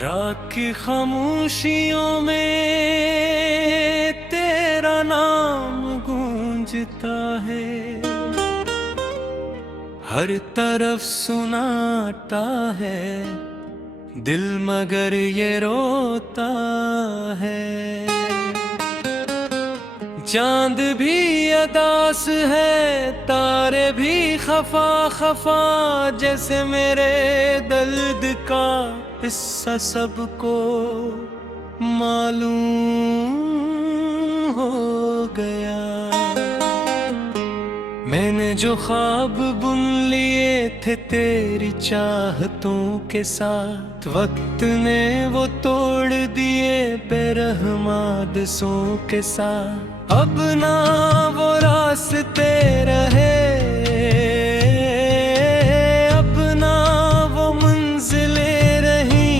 रात की खामोशियों में तेरा नाम गूंजता है, हर तरफ सुनाता है दिल मगर ये रोता है। चांद भी अदास है, तारे भी खफा खफा, जैसे मेरे दर्द का हिस्सा सबको मालूम हो गया। मैंने जो ख्वाब बुन लिए थे तेरी चाहतों के साथ, वक्त ने वो तोड़ दिए बेरहमादसों के साथ। अब ना वो रास्ते रहे, अब ना वो मंजिलें रही,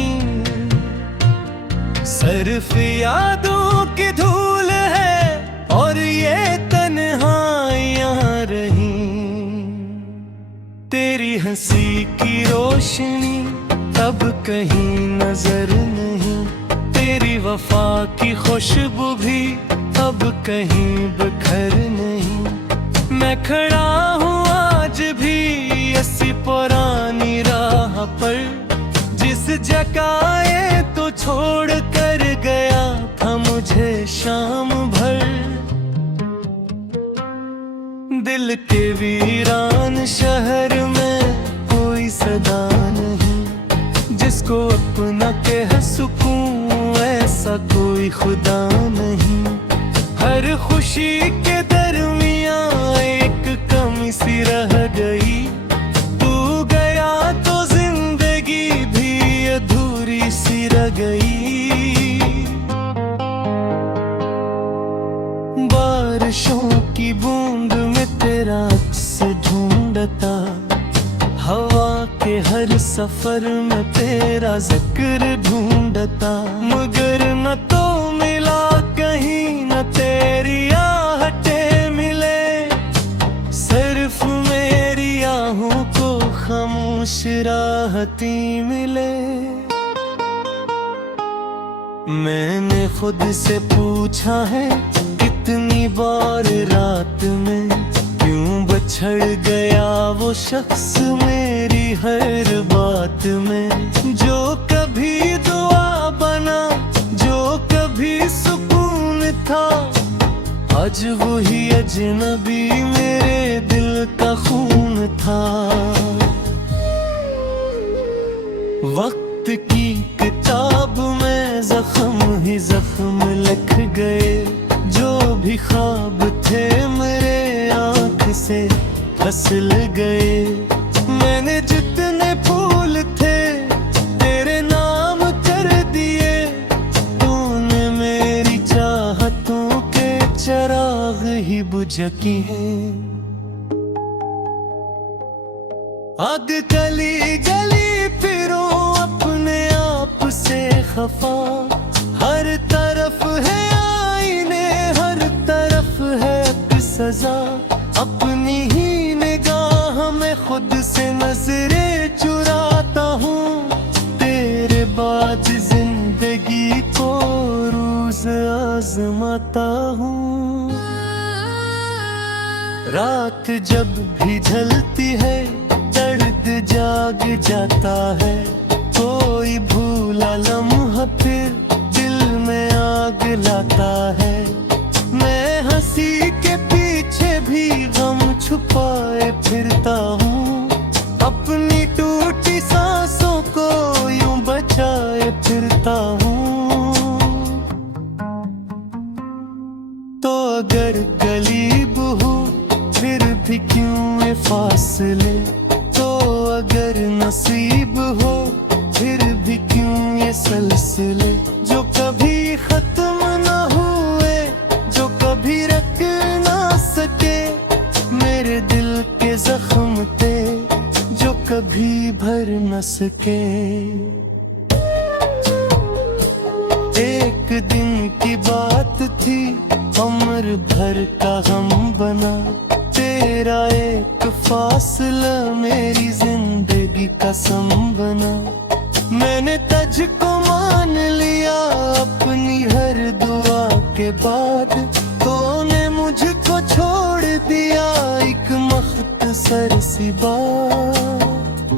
सिर्फ यादों की धूल है और ये तन्हाइयां रही। तेरी हंसी की रोशनी अब कहीं नजर नहीं, तेरी वफा की खुशबू भी अब कहीं बिखर नहीं। मैं खड़ा हूँ आज भी ऐसी पुरानी राह पर, जिस जगह ये तो छोड़ कर गया था मुझे शाम भर। दिल के वीरान शहर में कोई सदा नहीं, जिसको अपना कह सुकूं ऐसा कोई खुदा नहीं। हर खुशी के दरमियां एक कमी सी रह गई, तू गया तो जिंदगी भी अधूरी सी रह गई। बारिशों की बूंद में तेरा अक्स ढूंढता, हवा के हर सफर में तेरा जिक्र ढूंढता, मगर न तो मिला कहीं न तेरी आहटें मिले, सिर्फ मेरी आहों को खामोश राहती मिले। मैंने खुद से पूछा है कितनी बार रात में, क्यों बछड़ गया वो शख्स मेरी हर बात में। जो कभी दुआ बना, जो कभी सुकून था, आज वही अजनबी मेरे दिल का खून था। वक्त की किताब में जख्म ही जख्म लिख गए, जो भी ख्वाब थे मेरे आँख से फिसल गए। मैंने जितने फूल थे तेरे नाम कर दिए, तूने मेरी चाहतों के चिराग ही बुझ किए। आग गली गली फिरो अपने आप से खफा, हर तरफ है आईने, हर तरफ है सजा। अपनी ही निगाह में खुद से नजरें चुराता हूँ, तेरे बाद जिंदगी को रोज आजमाता हूँ। रात जब भी ढलती है दर्द जाग जाता है, कोई भूला लम्हा फिर दिल में आग लाता है। मैं हंसी के पीछे भी गम छुपाए फिरता हूँ, अपनी टूटी सांसों को यूं बचाए फिरता हूँ। तो अगर गलीब हूँ फिर भी क्यों ये फासले, तो अगर नसीब हो फिर भी क्यों ये सिलसिले। जो कभी खत्म ना हुए, जो कभी रख ना सके, मेरे दिल के जख्म थे जो कभी भर न सके। एक दिन की बात थी उम्र भर का गम बना, तेरा एक फासला मेरी जिंदगी का सम बना। मैंने तुझको के बाद तूने मुझको छोड़ दिया एक मख्तसर सी बात।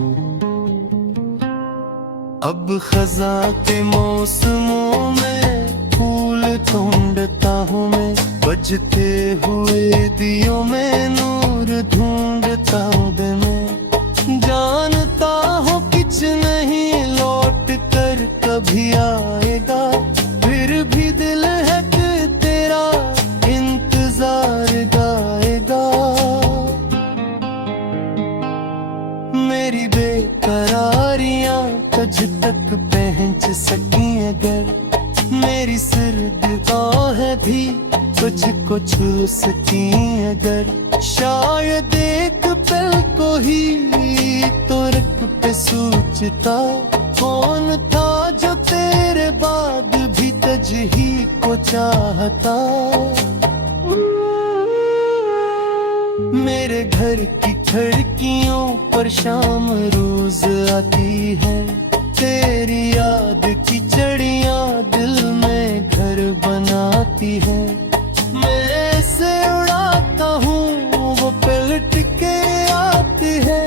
अब खजा के मौसमों में फूल ढूंढता हूँ मैं, बजते हुए दियों में नूर ढूंढता हूँ मैं। जानता हूँ कुछ नहीं लौट कर कभी आएगा, फिर भी दिल है कि तेरा इंतजार गाएगा। मेरी बेकरारियां तुझ तक पहुंच सकी अगर, मेरी सर्द बाहें भी तुझको छू सकी अगर, शायद एक पल को ही तो रख पे सोचता कौन था जो तेरे बाद भी तुझ ही को चाहता। मेरे घर की खिड़कियों पर शाम रोज आती है, तेरी याद की चिड़ियां दिल में घर बनाती है। मैं ऐसे उड़ाता हूँ वो पलट के आती है,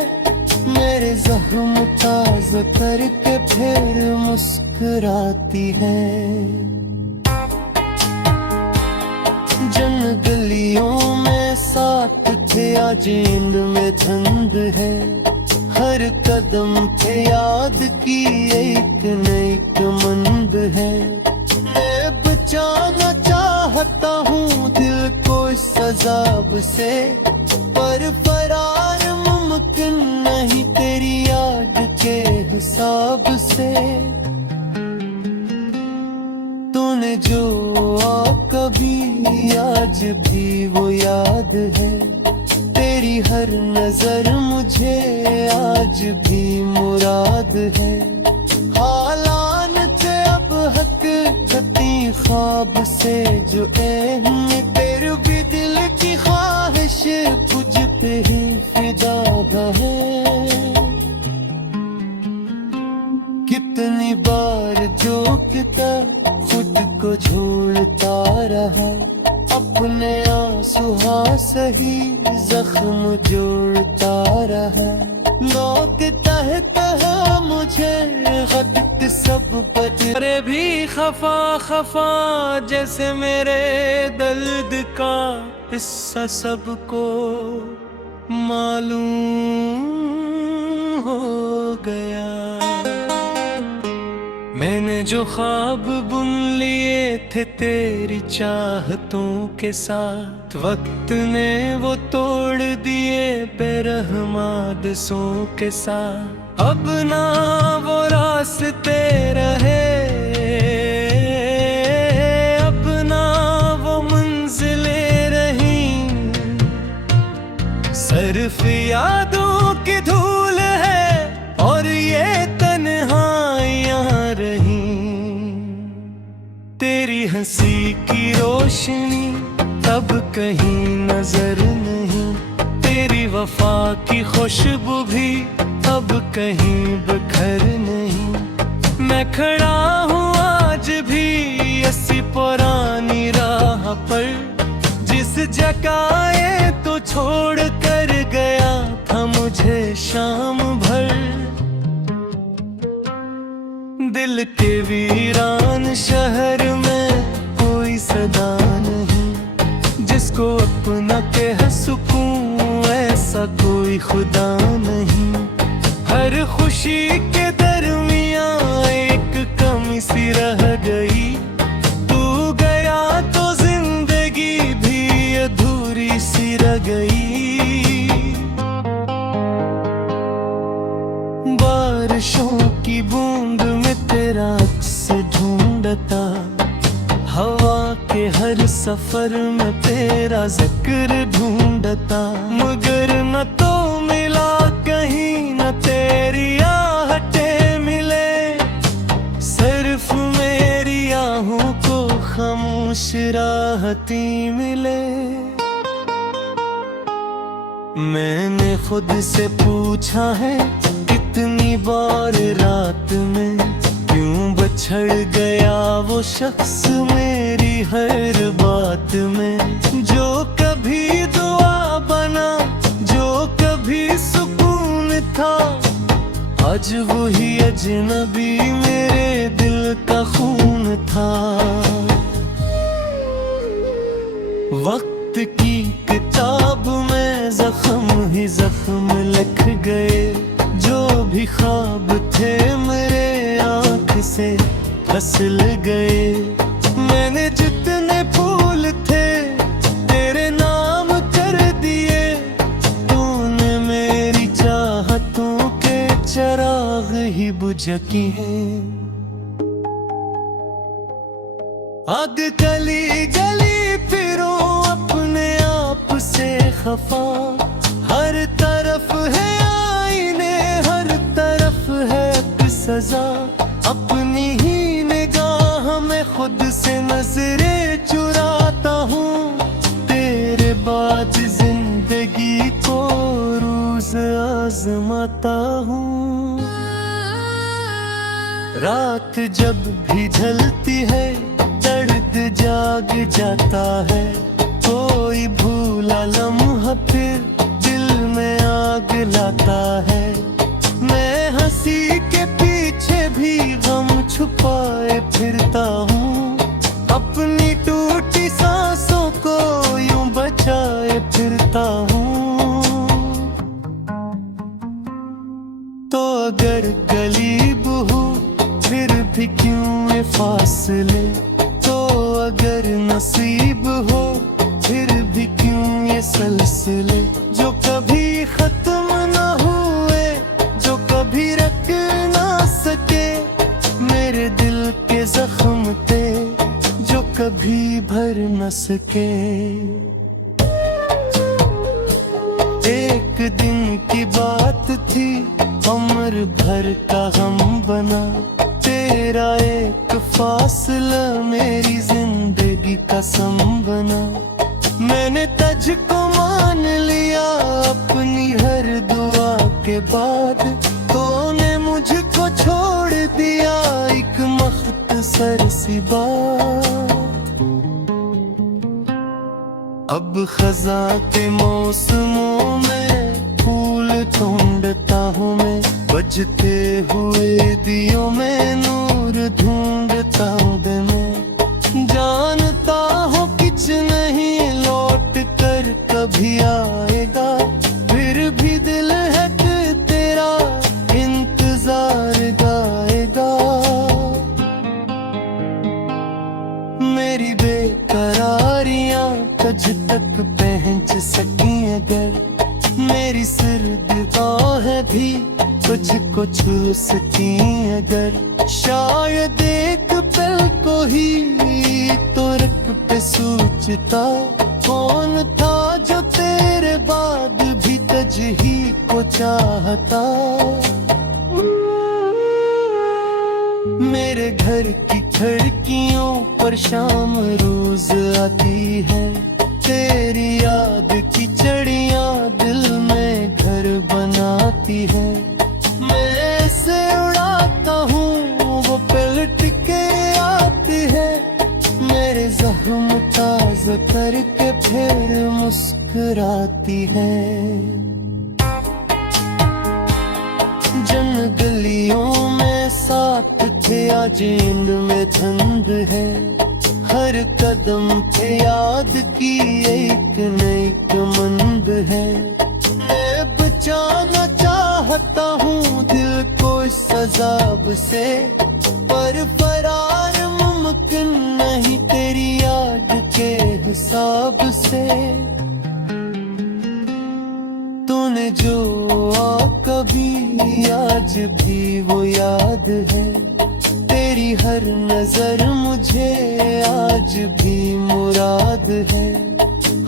मेरे जख्म ताज़ा करके फिर मुस्कुराती है। जन गलियों में साथ थे आज नींद में धुंध है, हर कदम पे याद की एक नई मंद है। मैं बचाना चाहता हूँ दिल को इस अजाब से, पर फरार मुमकिन नहीं तेरी याद के हिसाब से। तूने जो कभी आज भी वो याद है, तेरी हर नजर मुझे आज भी मुराद है। हालात अब हक कती ख्वाब से जो एहम, तेरे भी दिल की ख्वाहिश कुछ पे ही फिदा है। कितनी बार जो किताब खुद को झूलता रहा, अपने आंसू हाँ सही जख्म जोड़ता रहा। लौटता है कहा मुझे वक्त सब बदले भी खफा खफा, जैसे मेरे दर्द का हिस्सा सबको मालूम हो गया। मैंने जो ख्वाब बुन लिए थे तेरी चाहतों के साथ, वक्त ने वो तोड़ दिए बेरहमादसों के साथ। अब ना वो रास्ते रहे, अब ना वो मंजिलें रही, सिर्फ यादों की धूल है और ये तन्हाइयां रही। तेरी हंसी की रोशनी तब कहीं नजर नहीं, तेरी वफा की खुशबू भी अब कहीं बिखर नहीं। मैं खड़ा हूँ आज भी ऐसी पुरानी राह पर, जिस जगह ये तो छोड़ कर गया था मुझे शाम भर। दिल के वीरान शहर में कोई सदा नहीं, जिसको अपना कह सुकून ऐसा कोई खुदा नहीं। हर खुशी के दरमियां एक कमी सी रह गई, तू गया तो जिंदगी भी अधूरी सी रह गई। बारिशों की बूंद में तेरा अक्स ढूंढता, हवा के हर सफर में तेरा जिक्र ढूंढता, मगर न तो मिला कहीं न तेरी आहटें मिले, सिर्फ मेरी आहों को खामोश राहती मिले। मैंने खुद से पूछा है कितनी बार रात में, क्यों बच उछड़ गया वो शख्स मेरी हर बात में, जो कभी दुआ बना, जो कभी सुकून था, आज वही अजनबी मेरे दिल का खून था। वक्त की किताब में जख्म ही जख्म लिख गए, जो भी ख्वाब थे मेरे आँख से फिसल गए। मैंने जितने फूल थे तेरे नाम कर दिए, तूने मेरी चाहतों के चिराग ही बुझ किए। आग गली गली फिरूं अपने आप से खफा, हर तरफ है आईने, हर तरफ है एक सजा। अपनी ही निगाह में खुद से नजरें चुराता हूँ, तेरे बाद जिंदगी को रोज आजमाता हूँ। रात जब भी ढलती है दर्द जाग जाता है, कोई भूला लम्हा फिर दिल में आग लाता है। मैं हंसी के पीछे भी गम छुपाए फिरता हूँ, अपनी टूटी सांसों को यूं बचाए फिरता हूँ। तो अगर गलीब हूँ फिर भी क्यों ये फासले, तो अगर नसीब हो फिर भी क्यों ये सिलसिले, जो कभी खत्म ना हुए, जो कभी रख ना सके, मेरे दिल के जख्म थे जो कभी भर न सके। एक दिन की बात थी उम्र भर का गम बना, तेरा एक फासला मेरी जिंदगी का सम बना। मैंने तुझको मान लिया अपनी हर दुआ के बाद, तूने मुझको छोड़ दिया एक मख्तसर सी बात। अब खज़ा के मौसमों में फूल ढूंढता हूँ मैं, बजते हुए दियों में नूर ढूंढता हूँ मैं। जानता हूँ कुछ नहीं लौट कर कभी आएगा, फिर भी दिल है कि तेरा इंतजार गाएगा। मेरी बेकरारियां तुझ तक पहुंच सकी अगर, मेरी सिरदर्द भी तुझको छू सकी अगर, शायद एक पल को ही तो रख पे सोचता, कौन था जो तेरे बाद भी तुझ ही को चाहता। मेरे घर की खिड़कियों पर शाम रोज आती है, तेरी याद की चिड़िया दिल में घर बनाती है। मैं ऐसे उड़ाता हूँ वो पलट के आती है, मेरे जख्म ताज़ा करके फिर मुस्कुराती है। जन गलियों में साथ थे आज इंद में धंध है, हर कदम पे याद की एक नई कमंद है। मैं बचाना चाहता हूँ दिल को इस अजाब से, पर फरार मुमकिन नहीं तेरी याद के हिसाब से। तूने जो कभी आज भी वो याद है, तेरी हर नजर मुझे आज भी मुराद है।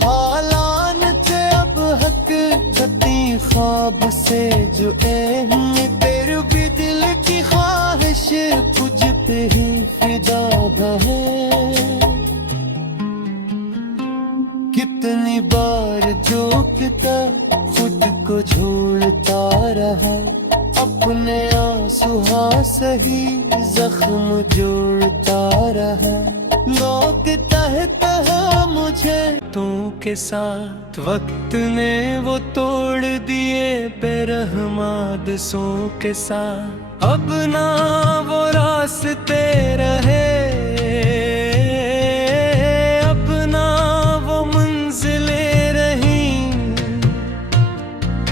हालान थे अब हक जती ख्वाब से जो एहम, तेरे भी दिल की ख्वाहिश कुछ पे ही फिदा है। कितनी बार जो किताब खुद को छोड़ता रहा, अपने आंसू हाँ सही जख्म जख्म जोड़ता रहा। लोग कहता है मुझे तू के साथ, वक्त ने वो तोड़ दिए बेरहमादसों के साथ। अब ना वो रास्ते रहे, अब ना वो मंजिलें रही,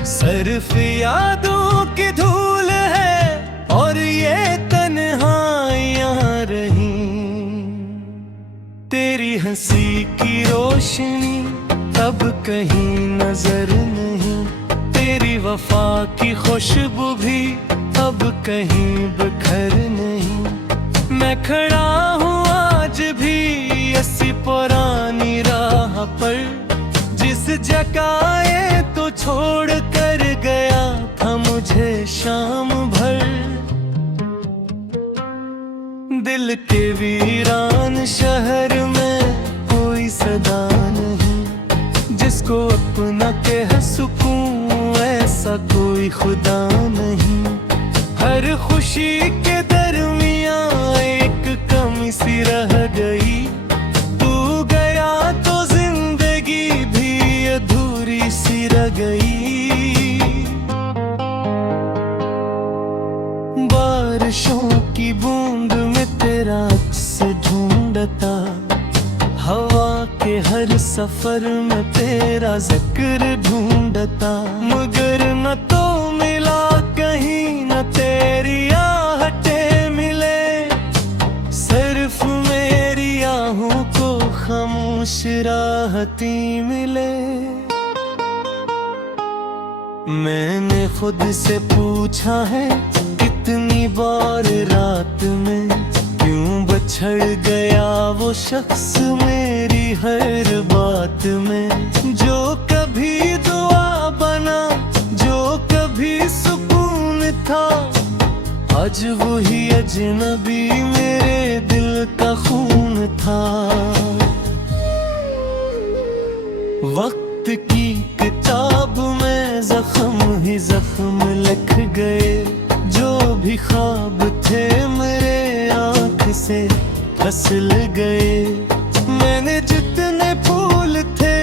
सिर्फ यादों की धूल है और ये तन्हाइयां रही। तेरी हंसी की रोशनी अब कहीं नजर नहीं, तेरी वफा की खुशबू भी अब कहीं बिखर नहीं। मैं खड़ा हूँ आज भी ऐसी पुरानी राह पर, जिस जगह ये तो छोड़ कर गया था मुझे शाम भर। दिल के वीरान शहर में कोई सदा नहीं, जिसको अपना कह सकूं ऐसा कोई खुदा नहीं। हर खुशी के दरमियां एक कमी सी रह गई, तू गया तो जिंदगी भी अधूरी सी रह गई। बारिशों की बूंद में तेरा अक्स ढूंढता, हवा के हर सफर में तेरा जिक्र ढूंढता, मगर न तो मिला कहीं न तेरी आहटें मिले, सिर्फ मेरी आहों को खामोश राहती मिले। मैंने खुद से पूछा है कितनी बार रात में, क्यों बछड़ गया वो शख्स मेरी हर बात में। जो कभी दुआ बना, जो कभी सुकून था, आज वही अजनबी मेरे दिल का खून था। वक्त की किताब में जख्म ही जख्म लिख गए, जो भी ख्वाब थे मेरे आँख से फिसल गए। मैंने जितने फूल थे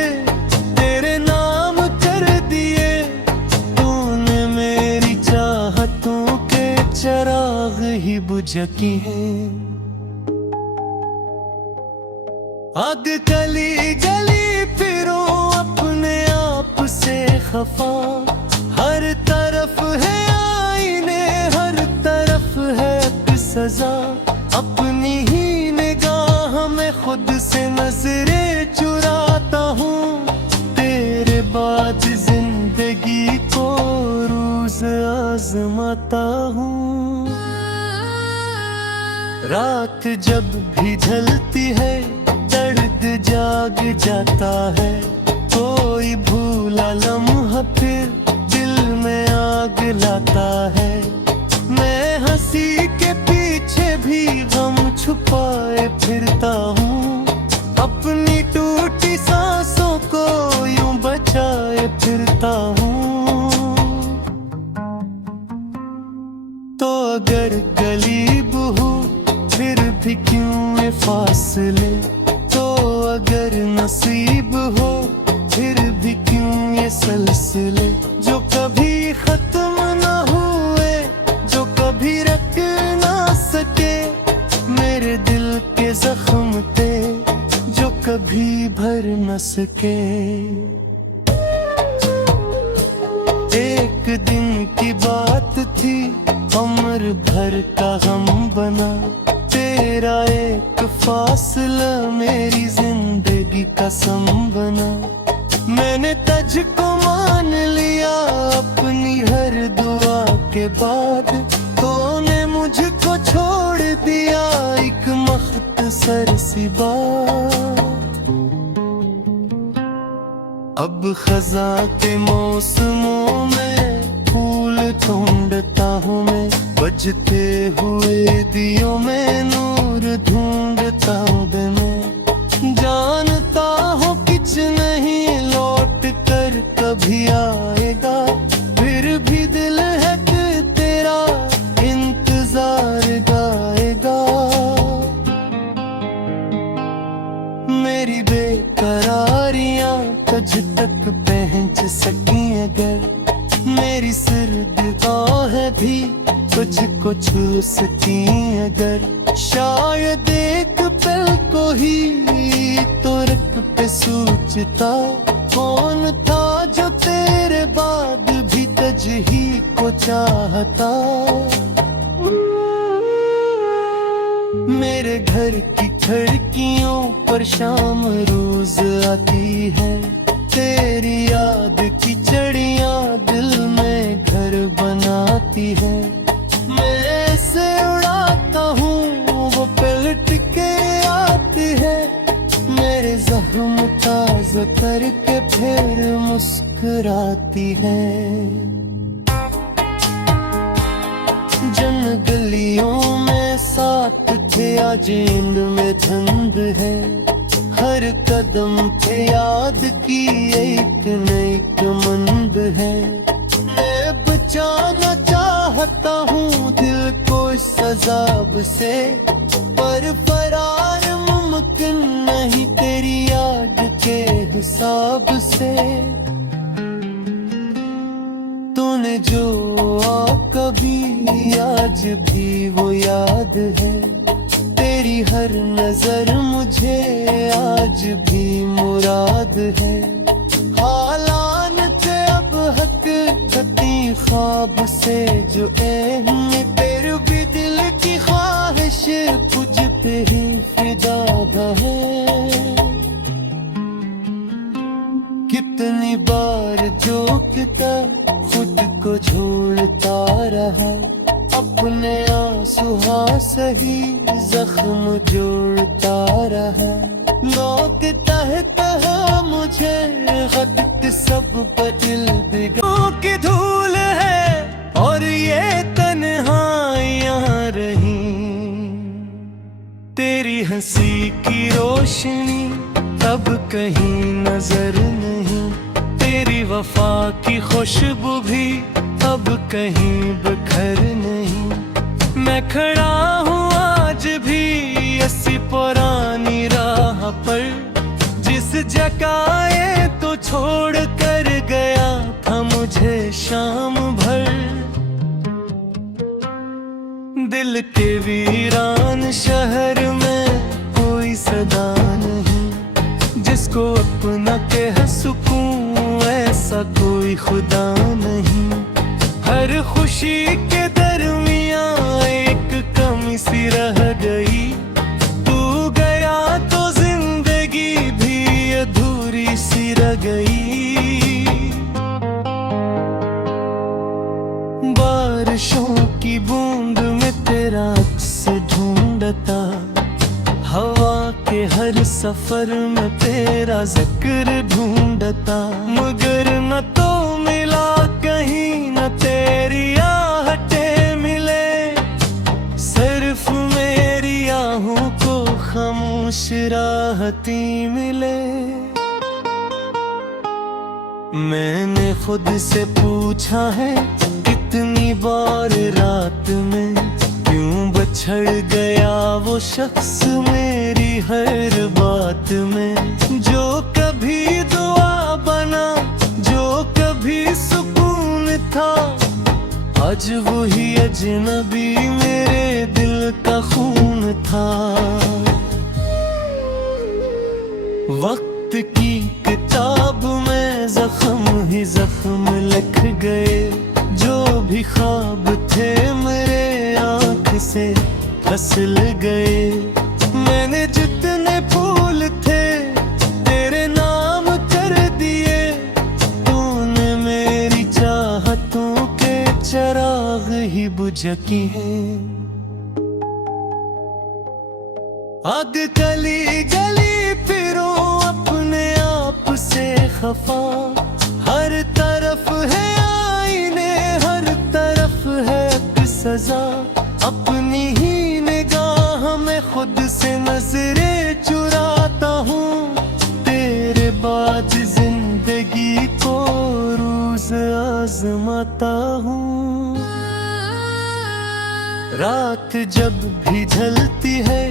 तेरे नाम कर दिए, तूने मेरी चाहतों के चिराग ही बुझ किए। आग गली गली फिरूं अपने आप से खफा, हर तरफ है आईने, हर तरफ है एक सजा। अपनी ही निगाह में खुद से नजरें चुराता हूँ, तेरे बाद जिंदगी को रोज आजमाता हूँ। रात जब भी ढलती है दर्द जाग जाता है, कोई भूला लम्हा फिर दिल में आग लाता है। मैं हंसी के पीछे भी गम छुपाए फिरता हूँ, अपनी टूटी सांसों को यूं बचाए फिरता हूँ। तो अगर गलीब हूँ फिर भी क्यों ये फासले, तो अगर नसीब हो फिर भी क्यों ये सिलसिले। जो कभी खत्म ना हुए, जो कभी रख ना सके, मेरे दिल के जख्म थे जो कभी भर न सके। एक दिन की बात थी उम्र भर का गम बना, तेरा एक फासला मेरी जिंदगी का सम बना। मैंने तुझको मान लिया अपनी हर दुआ के बाद, तूने मुझको छोड़ दिया एक मख्तसर सी बात। अब खजा के मौसमों में फूल ढूंढता हूँ मैं, बजते हुए दियों में नूर ढूंढता हूँ मैं। जानता हूँ कुछ नहीं लौट कर कभी आएगा, फिर भी दिल है कि तेरा इंतजार गाएगा। मुझ तक पहुंच सकी अगर, मेरी सर्द है भी तुझको छू सकी अगर, शायद एक पल को ही तो रख पे सोचता, कौन था जो तेरे बाद भी तुझ ही को चाहता। मेरे घर की खिड़कियों पर शाम रोज आती है, तेरी याद की चिड़िया दिल में घर बनाती है। मैं ऐसे उड़ाता हूँ वो पलट के आती है, मेरे जख्म ताज़ा करके फिर मुस्कुराती है। जन गलियों में साथ थे आज नींद में धुंध है, हर कदम पे याद की एक नई कमंद है। मैं बचाना चाहता हूँ दिल को इस अजाब से, पर फरार मुमकिन नहीं तेरी याद के हिसाब से। तूने जो कभी आज भी वो याद है, तेरी हर नजर मुझे आज भी मुराद है। हालान थे अब हक कती ख्वाब से जो अहम, तेरे भी दिल की ख्वाहिश तुझ पे ही फिदा है। कितनी बार जो किता खुद को छोड़ता रहा, अपने आंसू हाँ सही जख्म जोड़ता रहा। लौटता है तहा मुझे वक्त सब बदल बिगड़ों की धूल है और ये तन्हाइयां रही, तेरी हंसी की रोशनी अब कहीं नजर नहीं, तेरी वफा की खुशबू भी अब कहीं बिखर नहीं। मैं खड़ा हूँ आज भी ऐसी पुरानी राह पर, जिस जगह ये तो छोड़ कर गया था मुझे शाम भर। दिल के वीरान शहर में कोई सदा नहीं, जिसको अपना कह सुकून ऐसा कोई खुदा नहीं। हर खुशी के दरमियां एक कमी सी रह गई, तू गया तो जिंदगी भी अधूरी सी रह गई। बारिशों की बूंद में तेरा अक्स ढूंढता, हवा के हर सफर में तेरा जिक्र ढूंढता, मगर न तो मिला कहीं न तेरी आहटें मिले, सिर्फ मेरी आहों को खामोश राहती मिले। मैंने खुद से पूछा है कितनी बार रात में, क्यों बछड़ गया वो शख्स मेरी हर बात में, जो कभी दुआ बना जो कभी सुकून था, आज वही अजनबी मेरे दिल का खून था। वक्त की किताब में जख्म ही जख्म लिख गए, जो भी ख्वाब थे मेरे आँख से फिसल गए। मैंने जितने फूल थे तेरे नाम कर दिए, तूने मेरी चाहतों के चराग ही बुझ की है। आग गली गली फिरूं अपने आप से खफा, हर तरफ है आईने हर तरफ है सजा, अपनी ही निगाह में खुद से नजरें चुराता हूँ, तेरे बाद जिंदगी को रोज आजमाता हूँ। रात जब भी ढलती है